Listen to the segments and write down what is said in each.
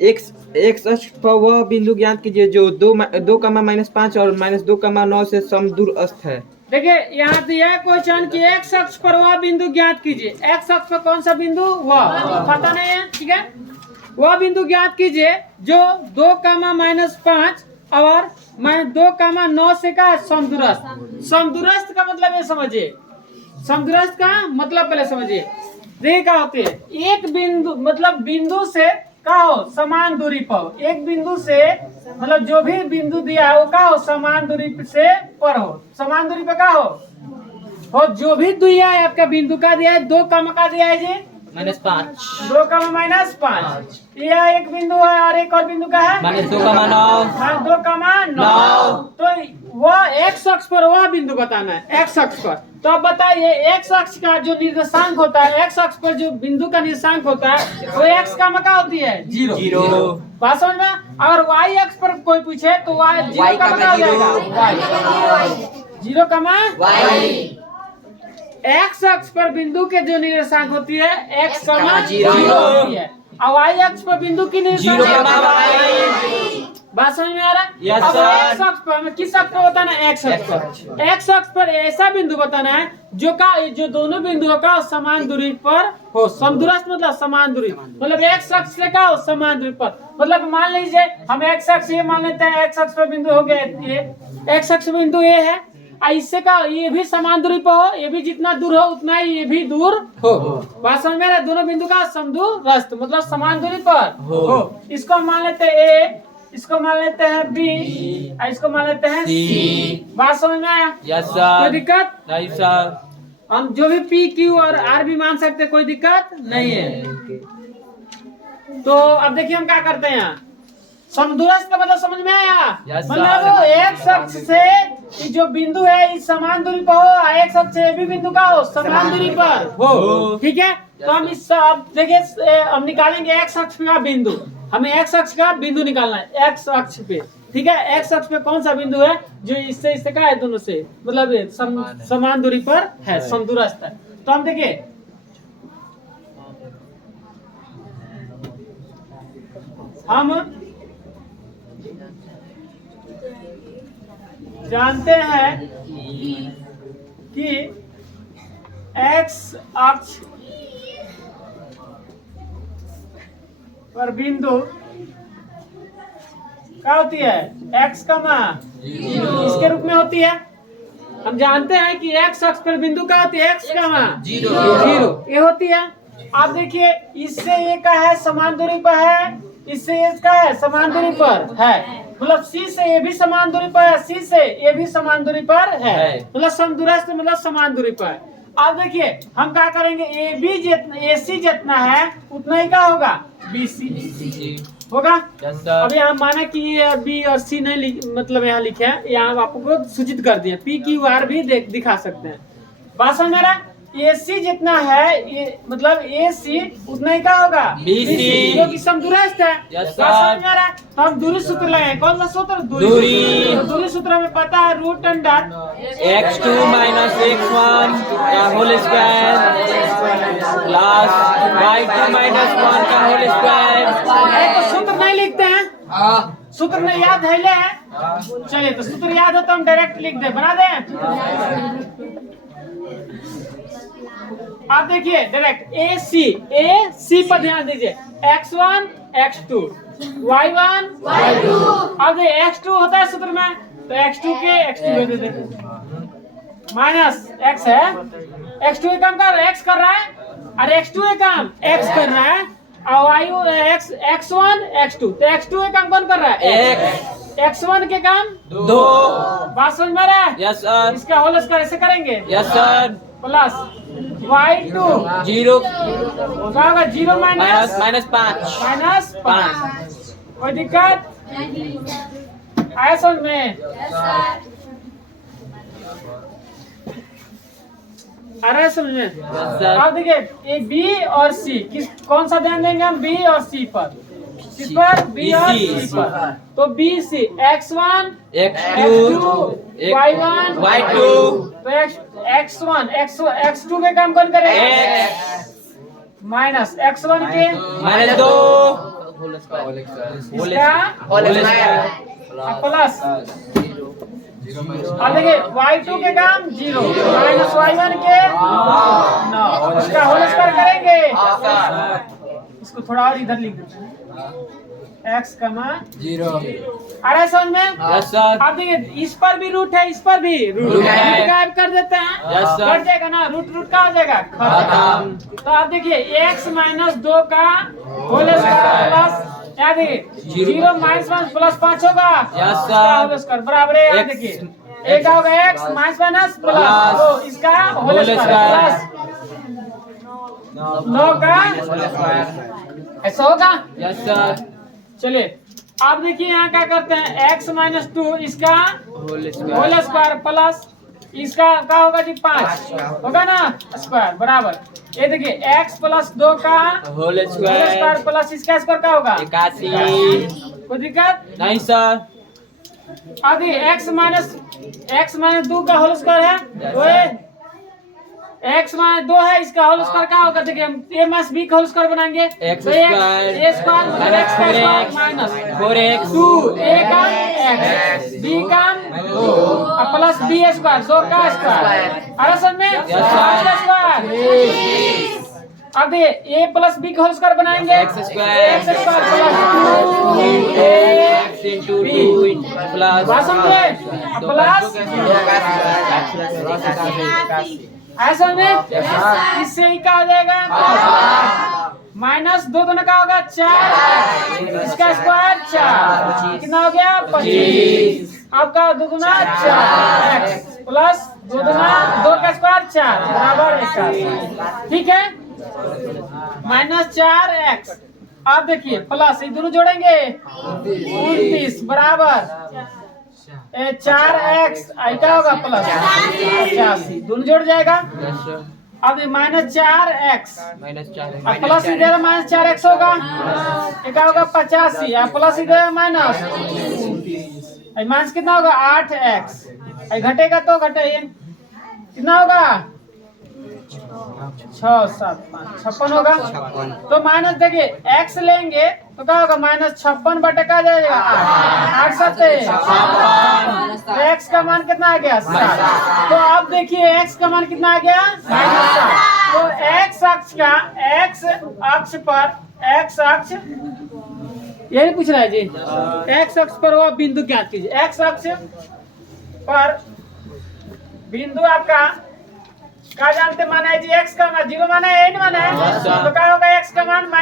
X x अक्ष पर वह बिंदु ज्ञात कीजिए जो 2, 5 और -2, 9 से समदूरस्थ है। देखिए यहाँ दिया है क्वेश्चन कि एक्स अक्ष पर वह बिंदु ज्ञात कीजिए। एक्स अक्ष पर कौन सा बिंदु? वह पता नहीं है, ठीक है। वह बिंदु ज्ञात कीजिए जो 2, -5 और -2, 9 से का समदूरस्थ। समदूरस्थ का मतलब ये समझिए, समदूरस्थ का मतलब पहले समझिए। देखिए क्या होती है, एक बिंदु मतलब बिंदु से का हो समान दूरी पर हो। एक बिंदु से मतलब जो भी बिंदु दिया है वो का हो समान दूरी से पर हो। समान दूरी पर का हो जो भी दिया है आपका बिंदु का दिया है 2, का दिया है जी -5, 2, -5। यह एक बिंदु है और एक और बिंदु का है -2, 2, 9। तो वह एक्स अक्ष पर वह बिंदु बताना है, एक्स अक्ष पर। तो अब बताइए एक्स अक्ष का जो निर्देशांक होता है, एक्स अक्ष पर जो बिंदु का निर्देशांक होता है वो एक्स का क्या होती है? 0। बात समझ में। अगर वाई अक्ष पर कोई पूछे तो वाई 0 का क्या हो जाएगा? 0, एक्स अक्ष पर बिंदु के जो निर्देशांक होती है एक्स, 0 होती है। और वाई अक्ष पर बिंदु की निर्देशांक बात समझ में आ रहा है? Yes, अब sir. एक्स अक्ष पर हमें किस अक्ष पर बताना है? एक्स अक्ष पर। एक्स अक्ष पर ऐसा बिंदु बताना है जो दोनों बिंदुओं का समान दूरी पर हो। समदूरस्थ मतलब समान दूरी, मतलब एक्स अक्ष से का हो समान दूरी पर। मतलब मान लीजिए हम एक्स अक्ष ये मान लेते हैं, एक्स अक्ष पर बिंदु हो गया ये, एक्स अक्ष बिंदु ये है, इससे का ये भी समान दूरी पर हो, ये भी जितना दूर हो उतना ही ये भी दूर हो। बात समझ में आ रहा है? दोनों बिंदु का समदूरस्थ मतलब समान दूरी पर हो। इसको हम मान लेते हैं ए, इसको मान लेते हैं बी, इसको मान लेते हैं सी। बात समझ में आया? Yes sir. कोई दिक्कत नहीं सर। हम जो भी पी क्यू और आर भी मान सकते, कोई दिक्कत नहीं है। तो अब देखिए हम क्या करते हैं यहाँ, समदूरस्थ का मतलब समझ में आया? Yes, मतलब एक अक्ष से जो बिंदु है इस समान दूरी पर हो, एक अक्ष से भी बिंदु का हो समान दूरी पर हो, ठीक है। तो हम इस अब देखिए हम निकालेंगे एक्स अक्ष का बिंदु। हमें एक्स अक्ष का बिंदु निकालना है एक्स अक्ष पे, ठीक है। एक्स अक्ष पे कौन सा बिंदु है जो इससे का है, दोनों से मतलब समान दूरी पर है, समदूरस्थ है। तो हम देखिए हम जानते हैं कि एक्स अक्ष पर बिंदु क्या होती है? एक्स, इसके रूप में होती है। हम जानते हैं कि एक्स अक्ष पर बिंदु क्या होती है? एक्स, 0 ये होती है। आप देखिए इससे ये का है समान दूरी पर है, इससे ये का है समान दूरी पर है, मतलब सी से ये भी समान दूरी पर है, सी से ये भी समान दूरी पर है, मतलब समदूरस्थ मतलब समान दूरी पर। अब देखिए हम क्या करेंगे, ए बी जितना ए सी जितना है उतना ही क्या होगा? बी सी होगा। अब यहाँ माना कि ये बी और सी नहीं मतलब यहाँ लिखे हैं, यहाँ आपको सूचित कर दिया, पी क्यू आर भी दिखा सकते हैं। बात समझ में आ रहा है? ए सी जितना है ये मतलब ए सी उतना ही क्या होगा? बी सी, जो कि समदूरस्थ है। बात समझ में आ रहा है? तो हम दूरी सूत्र लगाए, कौन सा सूत्र? दूरी। तो दूरी सूत्र हमें पता है रूट अंडर x2 - x1 का होल स्क्वायर प्लस y2 - 1 का होल स्क्वायर। तो सूत्र नहीं लिखते हैं, सूत्र नहीं याद है ले है। चलिए तो सूत्र याद हो तो हम डायरेक्ट लिख दे, बना दें। आप देखिए डायरेक्ट ए सी पर ध्यान दीजिए, x1 x2 y1 y2। अब x2 होता है सूत्र में तो x2 के x2 दे देते माइनस x है, x2 काम कर x कर रहा है और x2 काम x कर रहा है और x1 x2 तो x2 काम कौन कर रहा है? x1 के काम 2। बात समझ में आ रहा है? Yes sir. इसका होल स्क्वायर ऐसे करेंगे, यस सर। प्लस y2 0 क्या होगा? 0 -5 कोई दिक्कत आया समझ में? आ रहा है समझ में? अब देखिए ये बी और सी कौन सा ध्यान देंगे हम? बी और सी पर, किस पर? बी और सी पर। तो B C x1 x2 y1 y2 तो x1 x2 के काम कौन करेगा? माइनस x1 के -2 इसका प्लस। अब देखिए y2 के काम 0 माइनस y1 के 9 इसका होल स्क्वायर करेंगे। इसको थोड़ा और इधर लिख देते हैं x, 0 आ रहा है समझ में? Yes sir. अब देखिए इस पर भी रूट है, इस पर भी रूट है, गायब कर देते हैं। Yes sir. कट जाएगा ना, रूट रूट का हो जाएगा खत्म। तो आप देखिए x माइनस 2 का होल स्क्वायर प्लस क्या देखिए 0 माइनस 1 प्लस 5 होगा। Yes sir. इसका होल स्क्वायर बराबर है। यहाँ देखिए एक का होगा x माइनस माइनस प्लस तो इसका होल स्क्वायर प्लस 9 का ऐसा होगा। Yes sir. चलिए आप देखिए यहाँ क्या करते हैं x माइनस 2 इसका होल स्क्वायर प्लस इसका क्या होगा जी 5 होगा ना स्क्वायर बराबर। ये देखिए x प्लस 2 का होल होल स्क्वायर प्लस इसका स्क्वायर क्या होगा 81। कोई दिक्कत नहीं सर। अभी x माइनस 2 का होल स्क्वायर है तो x माइनस 2 है इसका होल स्क्वायर क्या होगा देखिए हम a माइनस b का होल स्क्वायर बनाएंगे x तो स्क्वायर a स्क्वायर मतलब x का स्क्वायर माइनस 4x 2 a का x b का 2 प्लस b स्क्वायर 2 का स्क्वायर अरे समझ में स्क्वायर। अब ये a प्लस b का होल स्क्वायर बनाएंगे x स्क्वायर प्लस 2 2 प्लस बात समझे प्लस ऐसा में इससे ही क्या हो जाएगा माइनस 2 दोनों का होगा 4 इसका स्क्वायर 4 कितना हो गया 25 आपका 2 गुना 4 प्लस 2 गुना 2 का स्क्वायर 4 बराबर 21। ठीक है माइनस 4x। आप देखिए प्लस ये दोनों जोड़ेंगे 29 बराबर 4x क्या होगा प्लस 85 दोनों जोड़ जाएगा। अब माइनस 4x प्लस इधर माइनस 4x होगा क्या होगा 85 प्लस इधर माइनस माइनस कितना होगा 8x घटेगा तो घटाइए कितना होगा 6 7 5 56 होगा। तो माइनस देखिए x लेंगे तो क्या होगा माइनस 56 बटे का जाएगा 8 7 x का मान कितना आ गया 7। तो अब देखिए x का मान कितना आ गया माइनस 7। तो x अक्ष का x अक्ष पर x अक्ष यही पूछ रहा है जी x अक्ष पर वो बिंदु क्या चीज x अक्ष पर बिंदु आपका क्या जानते माना है जी x का मान 0 माना है 8 माना है तो क्या होगा x का मान -7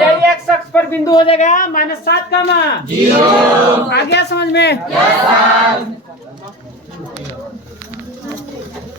यही x अक्ष पर बिंदु हो जाएगा -7 का मान 0 आ गया समझ में।